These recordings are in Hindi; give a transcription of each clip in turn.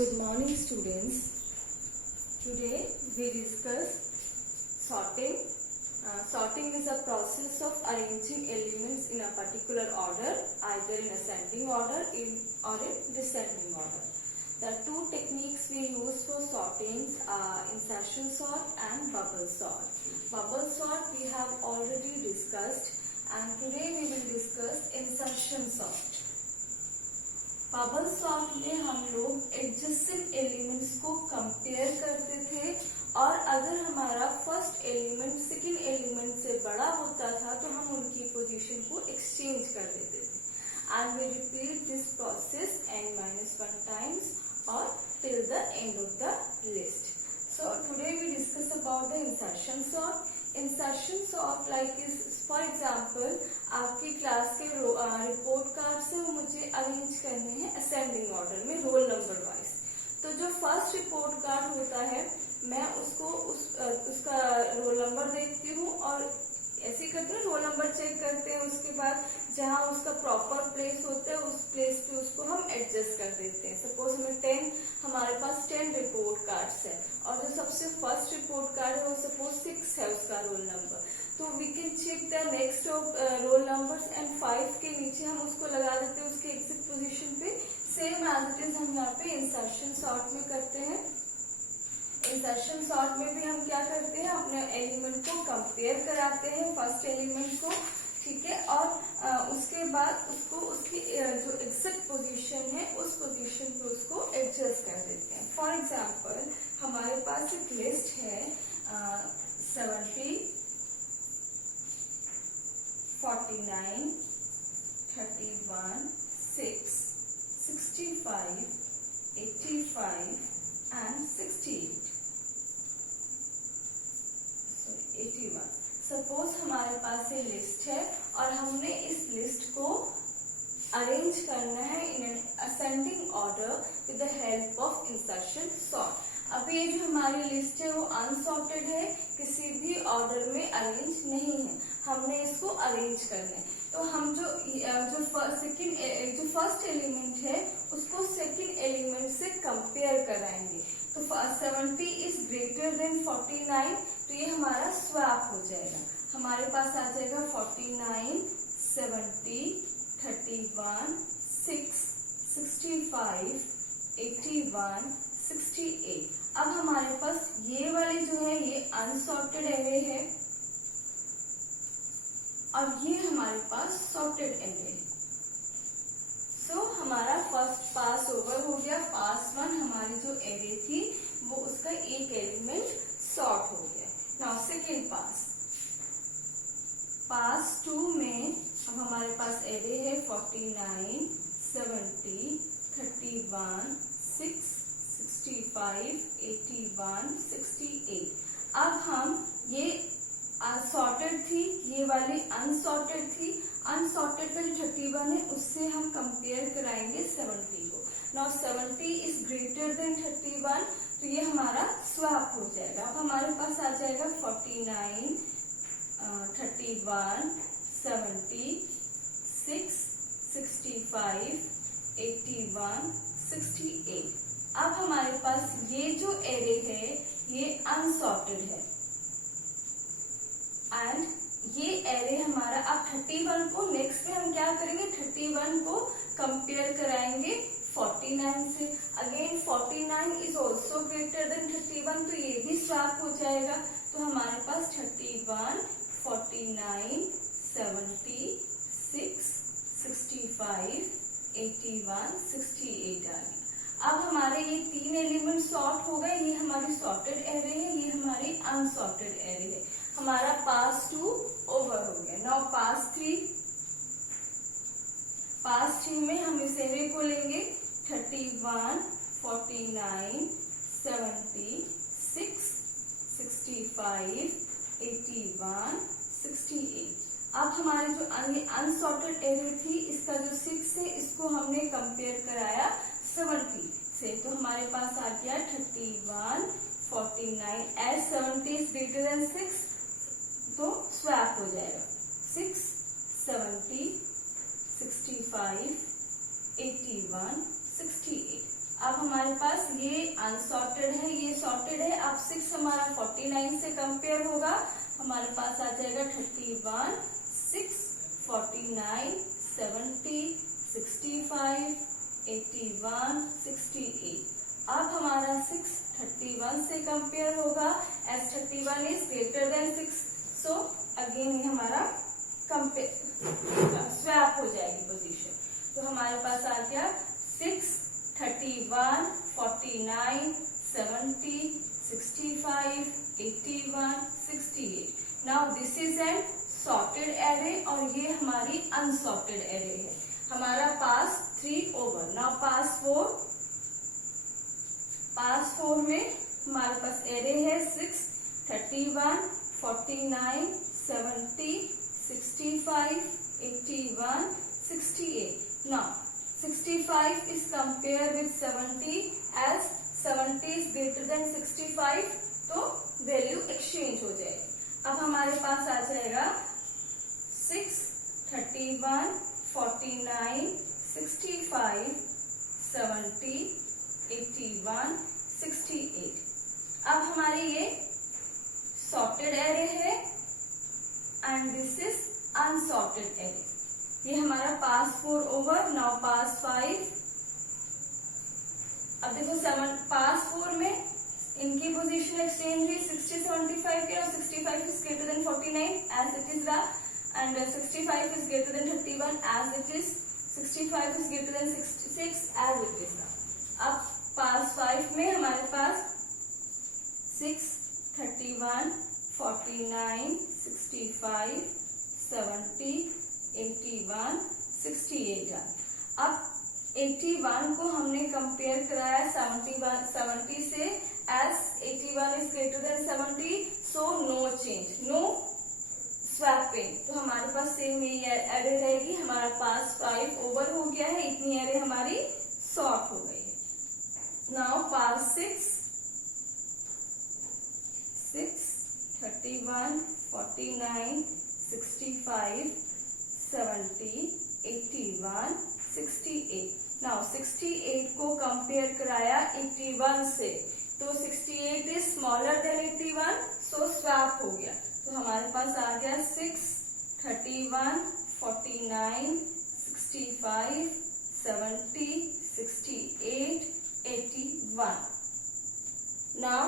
Good morning, students. Today we discuss sorting. Sorting is a process of arranging elements in a particular order, either in ascending order or in descending order. The two techniques we use for sorting are insertion sort and bubble sort. Bubble sort we have already discussed, and today we will discuss insertion sort. Bubble sort में हम लोग एडजेसेंट एलिमेंट्स को कंपेयर करते थे, और अगर हमारा फर्स्ट एलिमेंट सेकंड एलिमेंट से बड़ा होता था तो हम उनकी पोजीशन को एक्सचेंज कर देते थे. And we repeat this process n-1 times और till the end of the list. So today we discuss about the insertion sort. Insertion sort like is, for example, आपकी क्लास के रिपोर्ट कार्ड से वो मुझे अरेंज करने हैं असेंडिंग ऑर्डर में रोल नंबर वाइज. तो जो फर्स्ट रिपोर्ट कार्ड होता है मैं उसको उसका रोल नंबर देखती हूँ और ऐसे ही करते हैं, रोल नंबर चेक करते हैं. उसके बाद जहाँ उसका प्रॉपर प्लेस होता है उस प्लेस पे उसको हम एडजस्ट कर देते हैं. सपोज हमारे पास 10 रिपोर्ट कार्ड्स है और जो सबसे फर्स्ट रिपोर्ट कार्ड है वो सपोज 6 है उसका रोल नंबर. तो we can check the next of roll numbers and 5 के नीचे हम उसको लगा देते हैं उसके एग्जिट पोजीशन पे. सेम एज इट इज हम यहाँ पे इंसर्शन सॉर्ट में करते हैं. इंसर्शन सॉर्ट में भी हम क्या करते हैं, अपने एलिमेंट को कंपेयर कराते हैं फर्स्ट एलिमेंट को, ठीक है, और उसके बाद उसको उसकी जो एग्जिट पोजीशन है उस पोजीशन पे उसको एडजस्ट कर देते हैं. फॉर एग्जाम्पल हमारे पास एक लिस्ट है 70, 49, 31, 6, 65, 85 and 68. 81. सपोज हमारे पास ये लिस्ट है और हमने इस लिस्ट को अरेंज करना है in an ascending order with the help of insertion sort. अब ये जो हमारी लिस्ट है वो अनसॉर्टेड है, किसी भी ऑर्डर में अरेंज नहीं है, हमने इसको अरेंज करना है. तो हम जो फर्स्ट एलिमेंट है उसको सेकंड एलिमेंट से कंपेयर कराएंगे. तो 70 इज ग्रेटर देन 49, तो ये हमारा स्वैप हो जाएगा. हमारे पास आ जाएगा 49, 70, 31, 6, 65, 81, 68. अब हमारे पास ये वाली जो है ये अनसॉर्टेड एरे है और ये हमारे पास सॉर्टेड एरे है. सो हमारा फर्स्ट पास ओवर हो गया. पास 1 हमारी जो एरे थी वो उसका एक एलिमेंट सॉर्ट हो गया. नाउ सेकेंड पास 2 में अब हमारे पास एरे है 49, 70, 31, 6, 65, 81, 68. अब हम ये सॉर्टेड थी, ये वाली अनसॉर्टेड थी. अनसॉर्टेड का जो 31 है उससे हम कंपेयर कराएंगे 70 को. नाउ 70 इज ग्रेटर देन 31, तो ये हमारा स्वैप हो जाएगा. अब हमारे पास आ जाएगा 49, 31, 70, 6, 65, 81, 68. अब हमारे पास ये जो एरे है ये अनसॉर्टेड है एंड ये एरे हमारा. अब 31 को नेक्स्ट में हम क्या करेंगे, 31 को कंपेयर कराएंगे 49 से. Again 49 is also greater than 31, तो ये भी स्वैप हो जाएगा. तो हमारे पास 31, 49, 70, 6, 65, 81, 68 आ गया. अब हमारे ये 3 एलिमेंट सॉर्ट हो गए. ये हमारी सॉर्टेड एरे है, ये हमारी अनसॉर्टेड एरे है. हमारा पास 2 ओवर हो गया. नाउ पास 3 में हम इस एरे को लेंगे 31, 49, 70, 6, 65, 81, 68. अब हमारे जो अनसॉर्टेड एरे थी इसका जो 6 है इसको हमने कंपेयर कराया 70 से. तो हमारे पास आ गया 31, 49. एज 70 इज ग्रेटर देन 6 तो स्वैप हो जाएगा. 6, 70, 65, 81, 68. अब हमारे पास ये अनसॉर्टेड है, ये सॉर्टेड है। अब 6 हमारा 49 से कंपेयर होगा, हमारे पास आ जाएगा 31, 6, 49, 70, 65, 81, 68। अब हमारा 6 31 से कंपेयर होगा, as 31 is greater than 6, so again ये हमारा स्वैप हो जाएगी पोजीशन। तो हमारे पास आ गया 6, 31, 49, 70, 65, 81, 68। Now this is an sorted array और ये हमारी अनसॉर्टेड एरे है। हमारा पास 3 ओवर। नाउ पास 4 में हमारे पास एरे है 6, 31, 49, 70, 65, 81, 68। Now 65 is compared with 70 as 70 is greater than 65, तो वैल्यू एक्सचेंज हो जाएगी। अब हमारे पास आ जाएगा 6, 31, 49, 65, 70, 81, 68। अब हमारी ये सॉर्टेड एरे है and this is unsorted array. ये हमारा पास 4 ओवर। नाउ पास 5। अब देखो 7 पास 4 में इनकी पोजीशन एक्सचेंज हुई 60 75 के, और 65 is greater than 49 as it is the, and 65 is greater than 31 as it is, 65 is greater than 66 as it is the. अब पास 5 में हमारे पास 6, 31, 49, 65, 70, 81, 68 है। अब 81 को हमने कंपेयर कराया 70 से, as 81 is greater than 70, so no change, no swapping. तो हमारे पास सेम ये एरे रहेगी। हमारा पास 5 ओवर हो गया है, इतनी एरे हमारी सॉर्ट हो गई है। नाउ पास 6, 31, 49, 65, 70, 81, 68। नाउ 68 को कंपेयर कराया 81 से, तो 68 is smaller then 81, so swap हो गया। तो हमारे पास आ गया 6, 31, 49, 65, 70, 68, 81। नाउ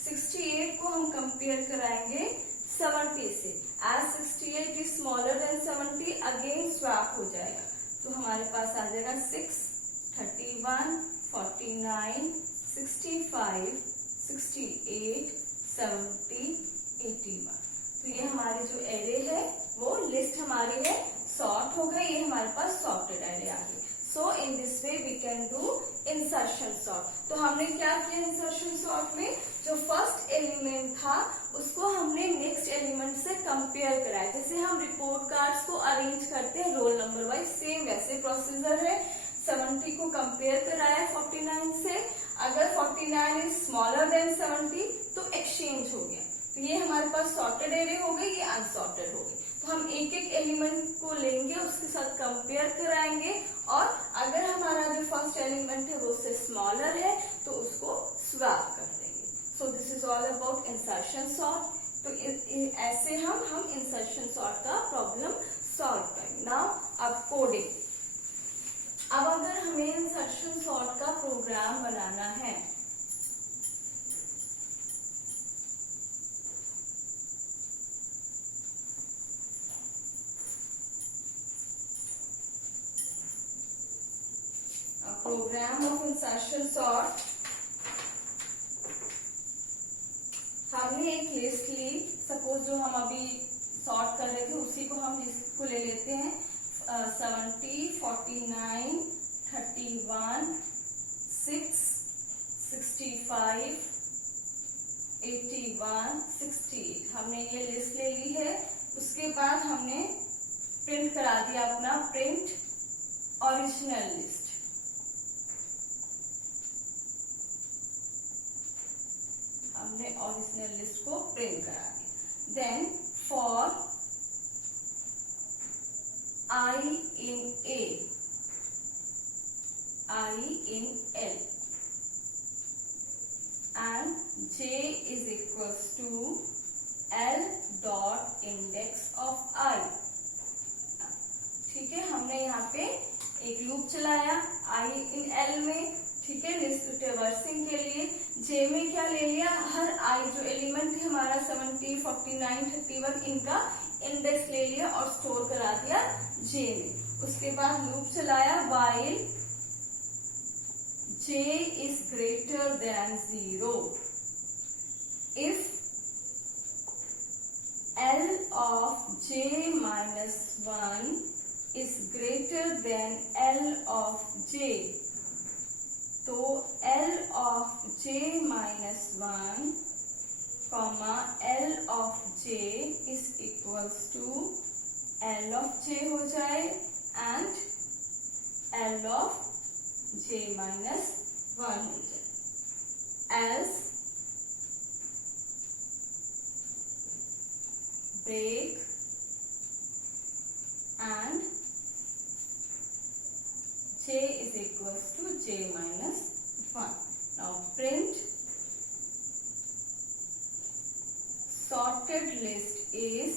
68 को हम कंपेयर कराएंगे 70 से, as 68 is smaller than 70, again swap हो जाएगा। तो हमारे पास आ जाएगा 6, 31, 49, 65, 68, 70, 81। तो ये हमारे जो एरे है वो लिस्ट हमारी है सॉर्ट हो गई। ये हमारे पास सॉर्टेड एरे आ गई। So in this way we can do insertion sort. तो हमने क्या किया इंसर्शन सॉर्ट में, जो फर्स्ट एलिमेंट था उसको हमने नेक्स्ट एलिमेंट से कंपेयर कराया। जैसे हम रिपोर्ट कार्ड्स को अरेंज करते हैं रोल नंबर वाइज, सेम वैसे प्रोसीजर है। 70 को कंपेयर कराया 49 से, अगर 49 इज स्मॉलर देन 70 तो एक्सचेंज हो गया। तो ये हमारे पास सॉर्टेड एरे हो गई, ये अनसॉर्टेड हो गई। तो हम एक एक एलिमेंट को लेंगे, उसके साथ कंपेयर कराएंगे, और अगर हमारा जो फर्स्ट एलिमेंट है वो उससे स्मॉलर है तो उसको स्वैप कर देंगे। सो this is all about insertion sort. तो ऐसे हम इंसर्शन सॉर्ट का प्रॉब्लम सॉल्व करेंगे। नाउ अब कोडिंग। अब अगर हमें इंसर्शन सॉर्ट का प्रोग्राम बनाना है, प्रोग्राम ऑफ इंसर्शन सॉर्ट, हमने एक लिस्ट ली। सपोज जो हम अभी सॉर्ट कर रहे थे उसी को हम लिस्ट को ले लेते हैं। 70, 49, 31, 6, 65, 81, 68। हमने ये लिस्ट ले ली है। उसके बाद हमने प्रिंट करा दिया अपना प्रिंट ओरिजिनल लिस्ट। हमने ओरिजिनल लिस्ट को प्रिंट करा दिया। Then for I in A, I in L, and j is equals to l dot index of I। ठीक है, हमने यहाँ पे एक लूप चलाया I इन L में, ठीक है, रिवर्सिंग के लिए J में क्या ले लिया, हर I जो एलिमेंट है हमारा 70, 49, 31 इनका इंडेक्स ले लिया और स्टोर करा दिया J में। उसके बाद लूप चलाया while J is greater than 0 if L of J minus 1 is greater than L of J। तो L of J minus 1 comma L of J is equals to L of J हो जाए and L of J minus 1 हो जाए। Else break and J is equals to J minus 1। Now print sorted list is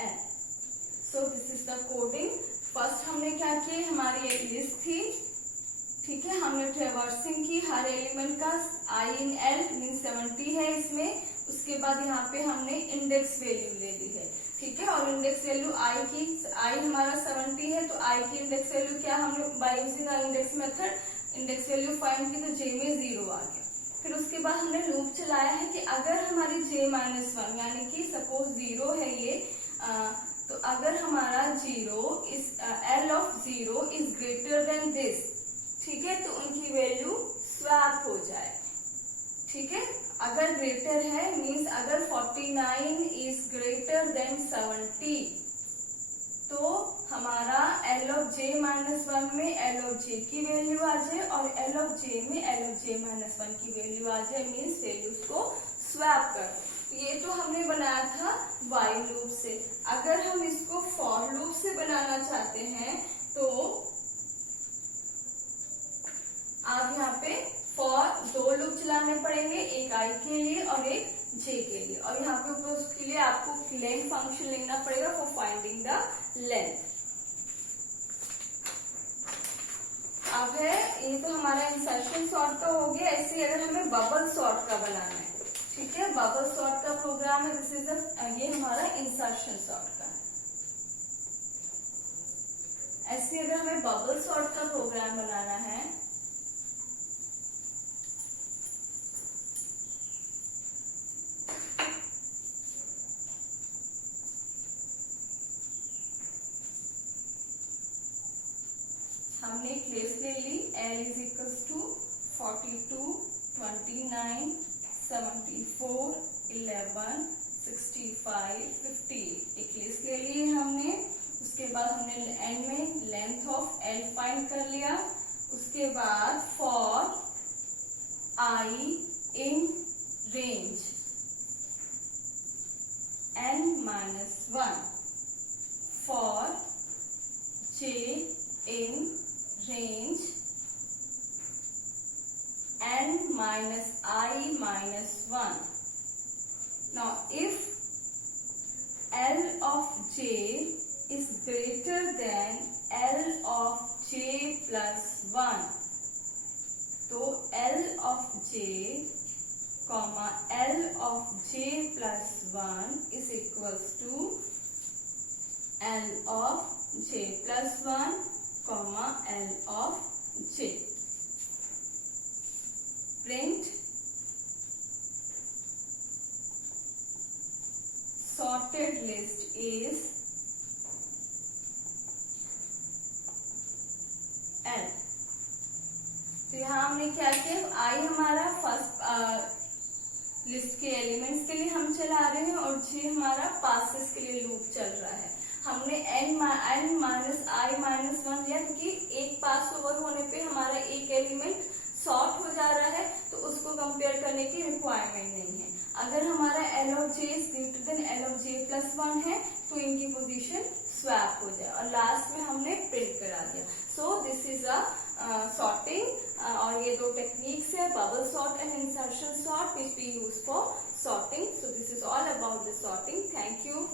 L। So this is the coding। First हमने क्या किया, हमारी एक लिस्ट थी, ठीक है, हमने ट्रेवर्सिंग की हर एलिमेंट का I इन L मीन 70 है इसमें। उसके बाद यहाँ पे हमने इंडेक्स वैल्यू ले ली है, ठीक है, और इंडेक्स वैल्यू I की, I हमारा 70 है तो I की इंडेक्स वैल्यू क्या, हमने by using index method index value find की तो J में 0 आ गया। फिर उसके बाद हमने लूप चलाया है कि अगर हमारी J माइनस 1 यानी कि सपोज 0 है ये, तो अगर हमारा 0 is L of 0 is greater then this, ठीक है, तो उनकी वैल्यू स्वैप हो जाए, ठीक है। अगर ग्रेटर है मीन्स अगर 49 इज ग्रेटर देन 70 तो हमारा L ऑफ J माइनस 1 में L ऑफ J की वैल्यू आ जाए और L ऑफ J में L ऑफ J माइनस 1 की वैल्यू आ जाए, मीन्स वैल्यूज को स्वैप कर। ये तो हमने बनाया था while लूप से। अगर हम इसको for लूप से बनाना चाहते हैं तो आप यहाँ पे फॉर 2 लूप चलाने पड़ेंगे, एक I के लिए और एक J के लिए, और यहाँ पे ऊपर उसके लिए आपको लेंथ फंक्शन लिखना पड़ेगा फॉर फाइंडिंग द लेंथ। अब है ये तो हमारा इंसर्शन सॉर्ट का हो गया। ऐसे अगर हमें बबल सॉर्ट का बनाना है, ठीक है, बबल सॉर्ट का प्रोग्राम है, दिस इज ये हमारा इंसर्शन सॉर्ट का है। ऐसे अगर हमें बबल सॉर्ट का प्रोग्राम बनाना है हमने एक लिस्ट ले ली L इज इक्वल्स टू 42, 29, 74, 11, 65, 50 एक लिस्ट ले ली है हमने। उसके बाद हमने एंड में लेंथ ऑफ L फाइंड कर लिया। उसके बाद for I in range n-1 for J in range n minus I minus 1. Now if L of J is greater than L of J plus 1, तो L of J comma L of J plus 1 is equals to L of J plus 1 comma L of J। Print sorted list is L। तो यहाँ हमने क्या किया, I हमारा फर्स्ट लिस्ट के एलिमेंट्स के लिए हम चला रहे हैं और J हमारा पासेस के लिए लूप चल रहा है। हमने n माइनस I माइनस 1 लिया क्योंकि एक पास ओवर होने पे हमारा एक एलिमेंट सॉर्ट हो जा रहा है, तो उसको कंपेयर करने की रिक्वायरमेंट नहीं है। अगर हमारा L of J is greater then L of J plus 1 है तो इनकी पोजीशन स्वैप हो जाए और लास्ट में हमने प्रिंट करा दिया। So this is the sorting और ये दो टेक्निक्स है, bubble sort and insertion sort, which we use for sorting. So this is all about the sorting. Thank you.